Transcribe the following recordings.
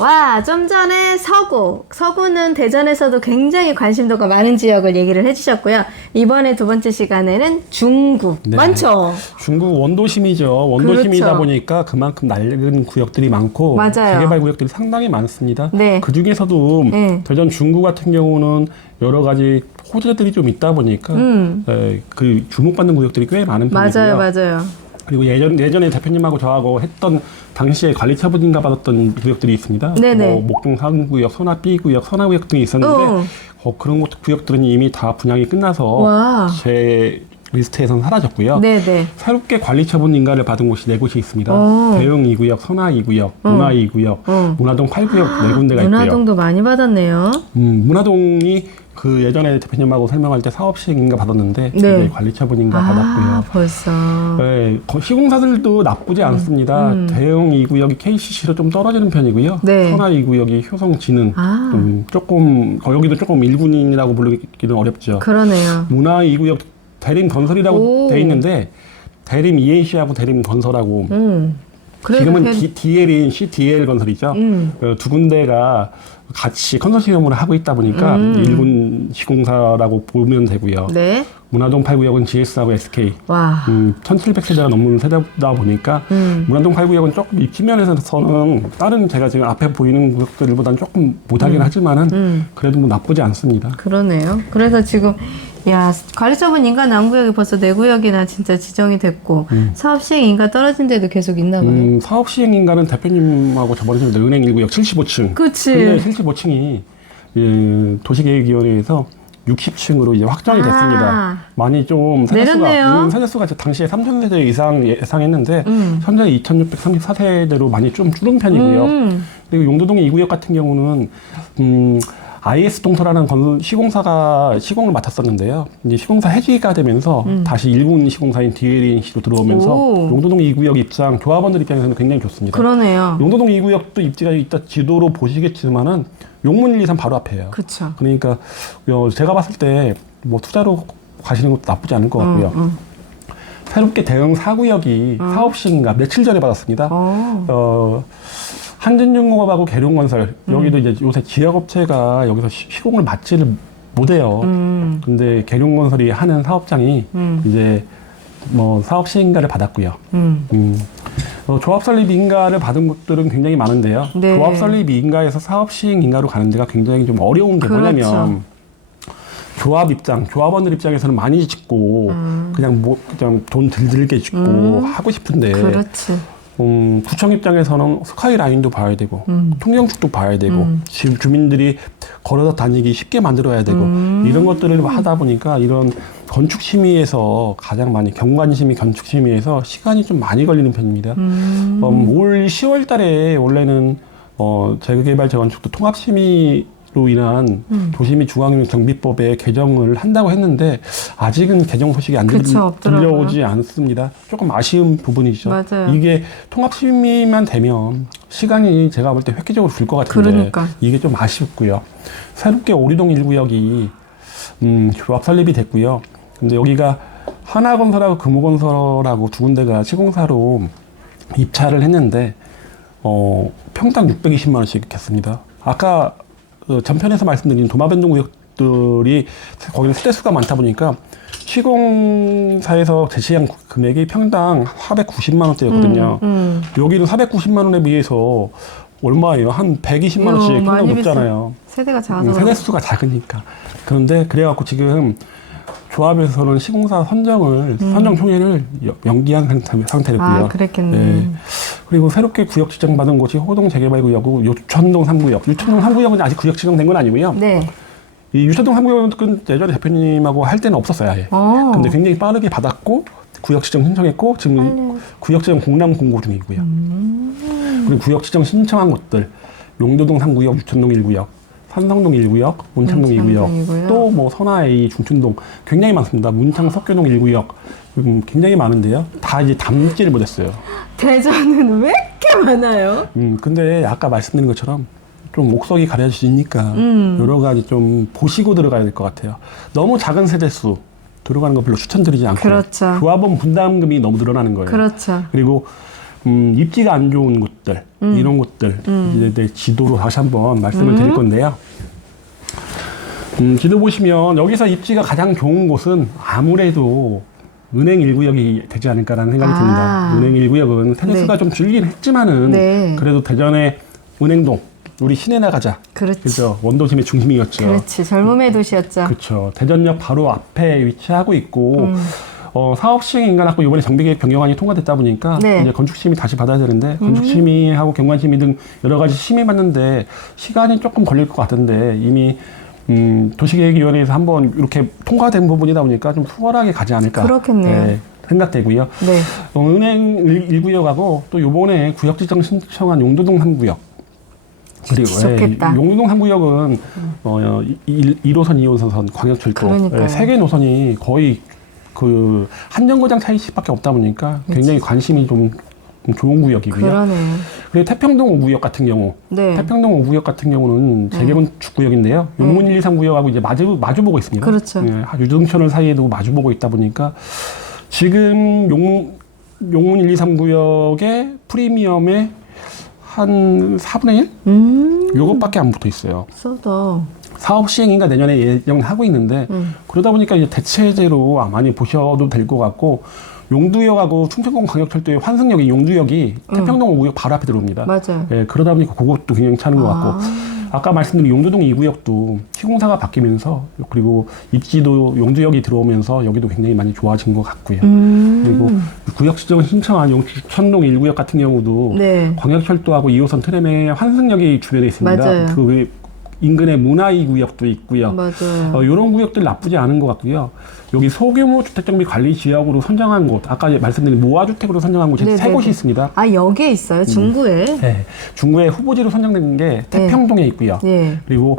와, 좀 전에 서구. 서구는 대전에서도 굉장히 관심도가 많은 지역을 얘기를 해주셨고요. 이번에 두 번째 시간에는 중구. 네. 많죠? 중구 원도심이죠. 원도심이다 그렇죠. 보니까 그만큼 낡은 구역들이 많고 맞아요. 재개발 구역들이 상당히 많습니다. 네. 그 중에서도 네. 대전 중구 같은 경우는 여러 가지 호재들이 좀 있다 보니까 그 주목받는 구역들이 꽤 많은 편이고요. 맞아요. 그리고 예전에 대표님하고 저하고 했던 당시에 관리처분인가 받았던 구역들이 있습니다. 네네. 뭐 목동 3구역, 선화 B구역, 선화구역 등이 있었는데 그런 구역들은 이미 다 분양이 끝나서 와. 제 리스트에서는 사라졌고요. 네네. 새롭게 관리처분 인가를 받은 곳이 4곳이 있습니다. 대흥 2구역, 선화 2구역, 문화 2구역, 문화동 8구역 4군데가 있고요. 문화동도 많이 받았네요. 문화동이 그 예전에 대표님하고 설명할 때 사업시행인가 받았는데 네. 이제 관리처분인가 받았고요. 벌써. 네, 시공사들도 나쁘지 않습니다. 대형 2구역이 KCC로 좀 떨어지는 편이고요. 네. 선화 2구역이 효성지능, 조금 여기도 조금 1군이라고 부르기는 어렵죠. 그러네요. 문화 2구역 대림 건설이라고 돼 있는데 대림 ENC하고 대림 건설하고 지금은 DL인 CDL 건설이죠. 두 군데가 같이 컨소시엄으로 하고 있다 보니까 일군 시공사라고 보면 되고요. 네. 문화동 8구역은 GS하고 SK. 와. 1700세대가 넘는 세대다 보니까 문화동 8구역은 조금 입지 면에서는 다른 제가 지금 앞에 보이는 구역들보다는 조금 못하긴 하지만은 그래도 뭐 나쁘지 않습니다. 그러네요. 그래서 지금 야, 관리처분 인가 난구역이 벌써 4구역이나 진짜 지정이 됐고 사업 시행 인가 떨어진 데도 계속 있나 봐요. 사업 시행 인가는 대표님하고 저번에 좀 은행 1구역 75층. 그치. 근데 75층이 도시계획위원회에서 60층으로 이제 확정이 됐습니다. 많이 좀 내렸네요. 세대수가 당시에 3,000세대 이상 예상했는데 현재 2,634세대로 많이 좀 줄은 편이고요. 그리고 용도동 2구역 같은 경우는 IS 동서라는 시공사가 시공을 맡았었는데요. 이제 시공사 해지가 되면서 다시 일군 시공사인 DLNC로 들어오면서 용도동 2구역 입장 조합원들 입장에서는 굉장히 좋습니다. 그러네요. 용도동 2구역도 입지가 있다 지도로 보시겠지만은 용문 1, 2, 3 바로 앞이에요. 그쵸. 그러니까 제가 봤을 때 뭐 투자로 가시는 것도 나쁘지 않을 것 같고요. 새롭게 대형 4구역이 사업시행인가 며칠 전에 받았습니다. 한진중공업하고 계룡건설 여기도 이제 요새 지역업체가 여기서 시공을 맡지를 못해요. 근데 계룡건설이 하는 사업장이 이제 뭐 사업 시행인가를 받았고요. 조합 설립 인가를 받은 곳들은 굉장히 많은데요. 네. 조합 설립 인가에서 사업 시행 인가로 가는 데가 굉장히 좀 어려운 게 뭐냐면 조합원들 입장에서는 많이 짓고 그냥 돈 들들게 짓고 하고 싶은데 그렇지. 구청 입장에서는 스카이라인도 봐야 되고 통영축도 봐야 되고 주민들이 걸어서 다니기 쉽게 만들어야 되고 이런 것들을 하다 보니까 이런 건축심의에서 가장 많이 경관심의 건축심의에서 시간이 좀 많이 걸리는 편입니다. 올 10월 달에 원래는 재개발 재건축도 통합심의로 인한 도시 및 중앙경비법에 개정을 한다고 했는데 아직은 개정 소식이 안 들려오지 않습니다. 조금 아쉬운 부분이죠. 맞아요. 이게 통합심의만 되면 시간이 제가 볼 때 획기적으로 줄 것 같은데 그러니까. 이게 좀 아쉽고요. 새롭게 오리동 1구역이 조합 설립이 됐고요. 근데 여기가 하나건설하고 금호건설하고 두 군데가 시공사로 입찰을 했는데 평당 620만 원씩 했습니다. 아까 전편에서 말씀드린 도마변동 구역들이 거기는 세대수가 많다 보니까 시공사에서 제시한 금액이 평당 490만 원대였거든요. 여기는 490만 원에 비해서 얼마예요? 한 120만 원씩 평당 높잖아요. 세대가 작아서. 세대수가 작으니까. 그런데 그래갖고 지금 조합에서는 시공사 선정 총회를 연기한 상태고요. 아, 그랬겠네. 네. 그리고 새롭게 구역 지정받은 곳이 호동 재개발구역이고 유천동 3구역. 유천동 3구역은 아직 구역 지정된 건 아니고요. 네. 이 유천동 3구역은 예전에 대표님하고 할 때는 없었어요, 아예. 근데 굉장히 빠르게 받았고 구역 지정 신청했고 지금 구역 지정 공람 공고 중이고요. 그리고 구역 지정 신청한 곳들 용도동 3구역, 유천동 1구역, 산성동 1구역, 문창동 2구역, 또 뭐 선화 A, 중춘동 굉장히 많습니다. 문창 석교동 1구역 굉장히 많은데요. 다 이제 담지를 못했어요. 대전은 왜 이렇게 많아요? 근데 아까 말씀드린 것처럼 좀 옥석이 가려지니까 여러 가지 좀 보시고 들어가야 될 것 같아요. 너무 작은 세대수 들어가는 거 별로 추천드리지 않고요. 그렇죠. 조합원 분담금이 너무 늘어나는 거예요. 그렇죠. 그리고 입지가 안 좋은 곳들, 이런 곳들 이제 내 지도로 다시 한번 말씀을 드릴 건데요. 지도 보시면 여기서 입지가 가장 좋은 곳은 아무래도 은행 1구역이 되지 않을까라는 생각이 듭니다. 은행 1구역은 세대수가 좀 줄긴 했지만은 네. 그래도 대전의 은행동, 우리 시내 나가자. 그렇지. 그죠. 원도심의 중심이었죠. 그렇지. 젊음의 도시였죠. 그렇죠. 대전역 바로 앞에 위치하고 있고 사업시행 인간학부 이번에 정비계획 변경안이 통과됐다 보니까 네. 이제 건축심의 다시 받아야 되는데 건축심의하고 경관심의 등 여러 가지 심의 받는데 시간이 조금 걸릴 것 같은데 이미 도시계획위원회에서 한번 이렇게 통과된 부분이다 보니까 좀 수월하게 가지 않을까. 그렇겠네요. 네, 생각되고요. 네. 은행 1구역하고 또 요번에 구역지정 신청한 용두동 3구역. 그리고 좋겠다. 용두동 3구역은 1호선, 2호선 광역철도 그러니까요. 3개 노선이 거의 그 한 정거장 차이씩밖에 없다 보니까 굉장히 관심이 좀 좋은 구역이고요. 그러네요. 그리고 태평동 5구역 같은 경우, 네. 태평동 5구역 같은 경우는 재개건축 구역인데요. 용문 1, 2, 3구역하고 이제 마주 보고 있습니다. 그렇죠. 유등천을 사이에도 마주 보고 있다 보니까 지금 용문 1, 2, 3구역의 프리미엄의 한 4분의 1? 요것밖에 안 붙어 있어요. 써도. 사업 시행인가 내년에 예정하고 있는데 그러다 보니까 이제 대체제로 많이 보셔도 될 것 같고 용두역하고 충청권 광역철도의 환승역이 용두역이 태평동 5구역 바로 앞에 들어옵니다. 맞아요. 예, 그러다 보니까 그것도 굉장히 차는 것 같고 아까 말씀드린 용두동 2구역도 시공사가 바뀌면서 그리고 입지도 용두역이 들어오면서 여기도 굉장히 많이 좋아진 것 같고요. 그리고 구역 지정 신청한 용천동 1구역 같은 경우도 네. 광역철도하고 2호선 트램의 환승역이 주변에 있습니다. 맞아요. 그 인근에 문화이 구역도 있고요. 맞아요. 이런 구역들 나쁘지 않은 것 같고요. 여기 소규모 주택정비 관리 지역으로 선정한 곳, 아까 말씀드린 모아주택으로 선정한 곳이 세 곳이 있습니다. 아, 여기에 있어요? 중구에? 네, 중구에 후보지로 선정된 게 태평동에 있고요. 예. 그리고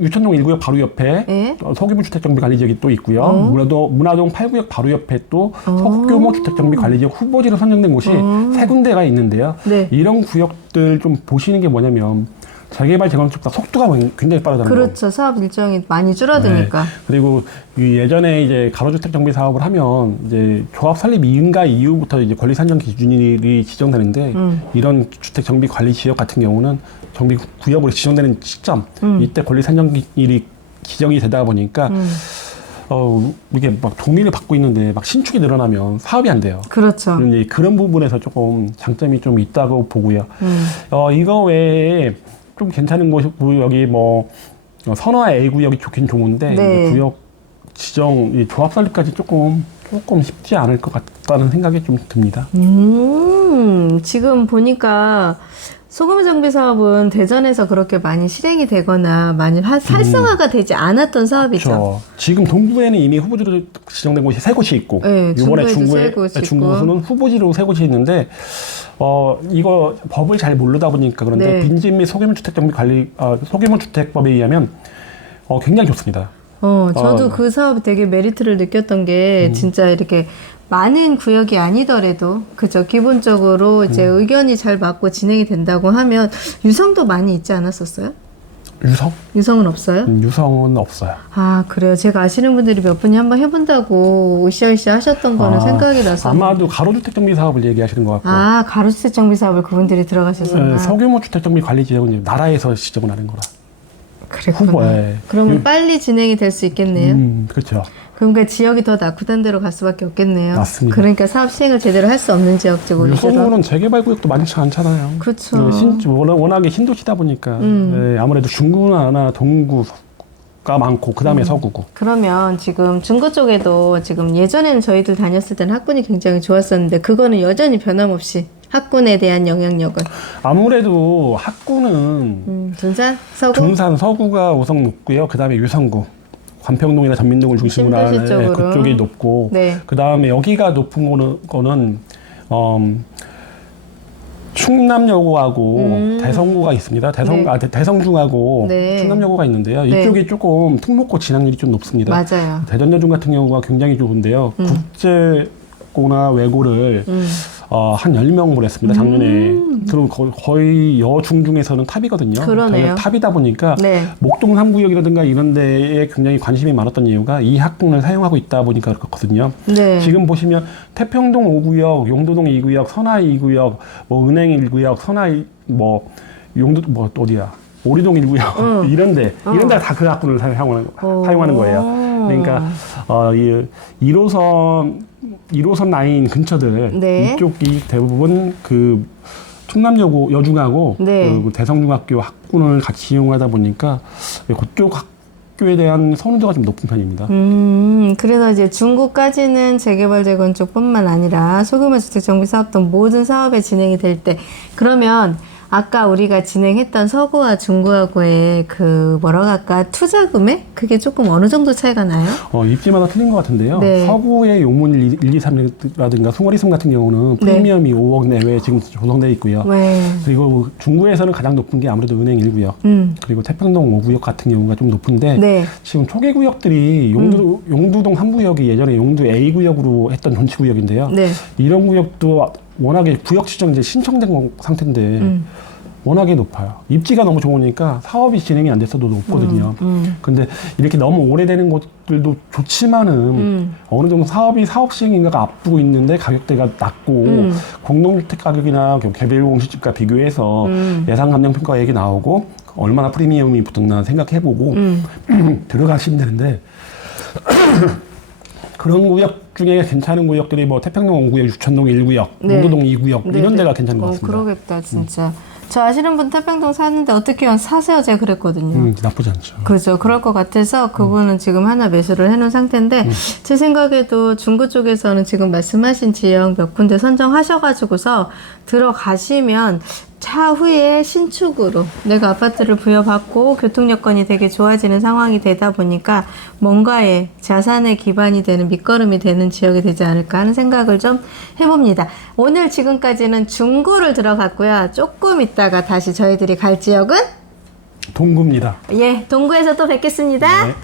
유천동 1구역 바로 옆에 예. 소규모 주택정비 관리 지역이 또 있고요. 문화동 8구역 바로 옆에 또 소규모 주택정비 관리 지역 후보지로 선정된 곳이 세 군데가 있는데요. 네. 이런 구역들 좀 보시는 게 뭐냐면 재개발 재건축보다 속도가 굉장히 빠르다는 거. 그렇죠. 사업 일정이 많이 줄어드니까. 네. 그리고 예전에 이제 가로주택 정비 사업을 하면 이제 조합 설립 이인가 이후부터 이제 권리 산정 기준일이 지정되는데 이런 주택 정비 관리 지역 같은 경우는 정비 구역으로 지정되는 시점 이때 권리 산정일이 지정이 되다 보니까 이게 막 동의를 받고 있는데 막 신축이 늘어나면 사업이 안 돼요. 그렇죠. 이제 그런 부분에서 조금 장점이 좀 있다고 보고요. 이거 외에 좀 괜찮은 구역이 뭐 선화 A 구역이 좋긴 좋은데 네. 구역 지정 조합 설립까지 조금 쉽지 않을 것 같다는 생각이 좀 듭니다. 지금 보니까 소규모 정비 사업은 대전에서 그렇게 많이 실행이 되거나 많이 활성화가 되지 않았던 사업이죠. 그렇죠. 지금 동부에는 이미 후보지로 지정된 곳이 세 곳이 있고 네, 이번에 중구에도 중구는 후보지로 세 곳이 있는데 이거 법을 잘 모르다 보니까 그런데 네. 빈집 및 소규모 주택 정비 관리 소규모 주택법에 의하면 굉장히 좋습니다. 저도 그 사업이 되게 메리트를 느꼈던 게 진짜 이렇게 많은 구역이 아니더라도 그죠. 기본적으로 이제 의견이 잘 맞고 진행이 된다고 하면 유성도 많이 있지 않았었어요? 유성? 유성은 없어요? 유성은 없어요. 아, 그래요. 제가 아시는 분들이 몇 분이 한번 해본다고 으쌰으쌰 하셨던 거는 생각이 나서. 아마도 가로주택 정비 사업을 얘기하시는 것 같고. 아, 가로주택 정비 사업을 그분들이 들어가셨었나? 네, 소규모 주택 정비 관리 지역은 이제 나라에서 지정을 하는 거라. 그랬구나. 후보에. 그러면 빨리 진행이 될 수 있겠네요. 그렇죠. 그러니까 지역이 더 낙후된 데로 갈 수밖에 없겠네요. 맞습니다. 그러니까 사업 시행을 제대로 할 수 없는 지역적 위주로. 유성구는 재개발 구역도 많지 않잖아요. 그렇죠. 워낙에 신도시다 보니까 네, 아무래도 중구나 동구가 많고 그 다음에 서구고. 그러면 지금 중구 쪽에도 지금 예전에는 저희들 다녔을 때는 학군이 굉장히 좋았었는데 그거는 변함없이 학군에 대한 영향력은 아무래도 학구는 둔산, 서구, 둔산, 서구가 우선 높고요. 그 다음에 유성구. 관평동이나 전민동을 중심으로 하는 쪽으로. 그쪽이 높고 네. 그 다음에 여기가 높은 거는 충남여고하고 대성고가 있습니다. 대성중하고 네. 충남여고가 있는데요. 네. 이쪽이 조금 특목고 진학률이 좀 높습니다. 맞아요. 대전여중 같은 경우가 굉장히 좋은데요. 국제고나 외고를 한 10명 보냈습니다. 작년에 그럼 거의 여중 중에서는 탑이거든요. 그러네요. 저희가 탑이다 보니까 네. 목동 3구역이라든가 이런 데에 굉장히 관심이 많았던 이유가 이 학군을 사용하고 있다 보니까 그렇거든요. 네. 지금 보시면 태평동 5구역, 용도동 2구역, 선화 2구역, 뭐 은행 1구역, 선화 용도 또 어디야? 오리동 1구역 이런 데가 다 그 학군을 사용하는 거예요. 그러니까 이 1호선 라인 근처들 네. 이쪽이 대부분 그 충남여고 여중하고 네. 그 대성중학교 학군을 같이 이용하다 보니까 그쪽 학교에 대한 선호도가 좀 높은 편입니다. 그래서 이제 중구까지는 재개발 재건축뿐만 아니라 소규모 주택 정비 사업 등 모든 사업에 진행이 될 때 그러면 아까 우리가 진행했던 서구와 중구하고의 그 뭐라고 할까 투자 금액? 그게 조금 어느 정도 차이가 나요? 입지마다 틀린 것 같은데요. 네. 서구의 용문 1, 2, 3라든가 송어리섬 같은 경우는 네. 프리미엄이 5억 내외 지금 조성되어 있고요. 네. 그리고 중구에서는 가장 높은 게 아무래도 은행 1구역, 그리고 태평동 5구역 같은 경우가 좀 높은데 네. 지금 초기 구역들이 용두동 3구역이 예전에 용두 A구역으로 했던 전치구역인데요. 네. 이런 구역도 워낙에 구역 지정 이제 신청된 상태인데 워낙에 높아요. 입지가 너무 좋으니까 사업이 진행이 안 됐어도 높거든요. 근데 이렇게 너무 오래되는 곳들도 좋지만은 어느 정도 사업 시행인가가 앞두고 있는데 가격대가 낮고 공동주택 가격이나 개별 공시집과 비교해서 예상 감정 평가액이 나오고 얼마나 프리미엄이 붙었나 생각해보고 들어가시면 되는데 그런 구역 중에 괜찮은 구역들이 뭐 태평동 5구역, 유천동 1구역, 네. 용도동 2구역 네, 이런 네. 데가 괜찮은 것 같습니다. 그러겠다 진짜. 저 아시는 분 태평동 사는데 어떻게 사세요? 제가 그랬거든요. 나쁘지 않죠. 그렇죠. 그럴 것 같아서 그분은 지금 하나 매수를 해놓은 상태인데 제 생각에도 중구 쪽에서는 지금 말씀하신 지역 몇 군데 선정하셔가지고서 들어가시면 차후에 신축으로 내가 아파트를 부여받고 교통 여건이 되게 좋아지는 상황이 되다 보니까 뭔가의 자산의 기반이 되는 밑거름이 되는 지역이 되지 않을까 하는 생각을 좀 해봅니다. 오늘 지금까지는 중구를 들어갔고요. 조금 있다가 다시 저희들이 갈 지역은 동구입니다. 동구에서 또 뵙겠습니다. 네.